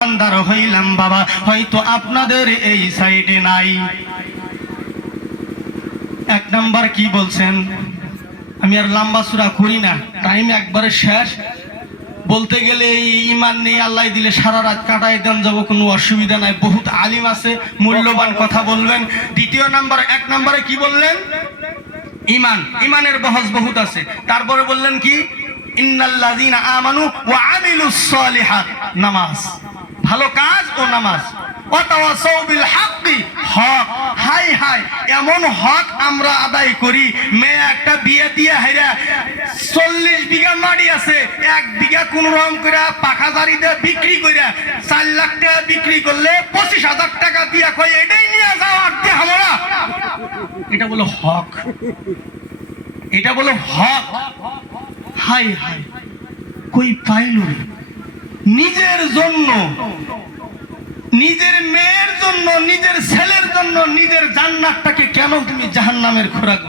ইমানদার হইলাম বাবা, হয়তো আপনাদের এই সাইডে নাই। এক নাম্বার কি বলছেন? আমি আর লম্বা সূরা করি না, টাইম একবারে শেষ। বলতে গেলে এই ইমান নেই আল্লাহ দিলে সারা রাত কাটায় দেন যাব, কোনো অসুবিধা নাই। বহুত আলিম আছে, মূল্যবান কথা বলবেন। দ্বিতীয় নাম্বার, এক নাম্বারে কি বললেন? ইমান, ইমানের বহস বহুত আছে। তারপরে বললেন কি? ইন্নাল্লাযীনা আমানু ওয়া আমিলুস সালিহাত, নামাজ, ভালো কাজ ও নামাজ। ওয়াতাওয়াসাউ বিল হাক্কি, হক। হাই হাই, এমন হক আমরা আদায় করি। মেয়ে একটা বিয়ে দিয়ে হাইরা 40 বিঘা মাটি আছে, 1 বিঘা কোন রকম করে পাখা জারি দিয়ে বিক্রি করে 4 লাখ টাকা বিক্রি করলে 25,000 টাকা দিয়ে কই এটাই নিয়ে যাও আর দিয়ে আমরা। এটা বলো হক, এটা বলো হক। হাই হাই, কই পাইল? নিজের জন্য, নিজের মেয়ের জন্য, নিজের ছেলের জন্য নিজের জান্নাতটাকে কেন তুমি জাহান্নামের খোরাক?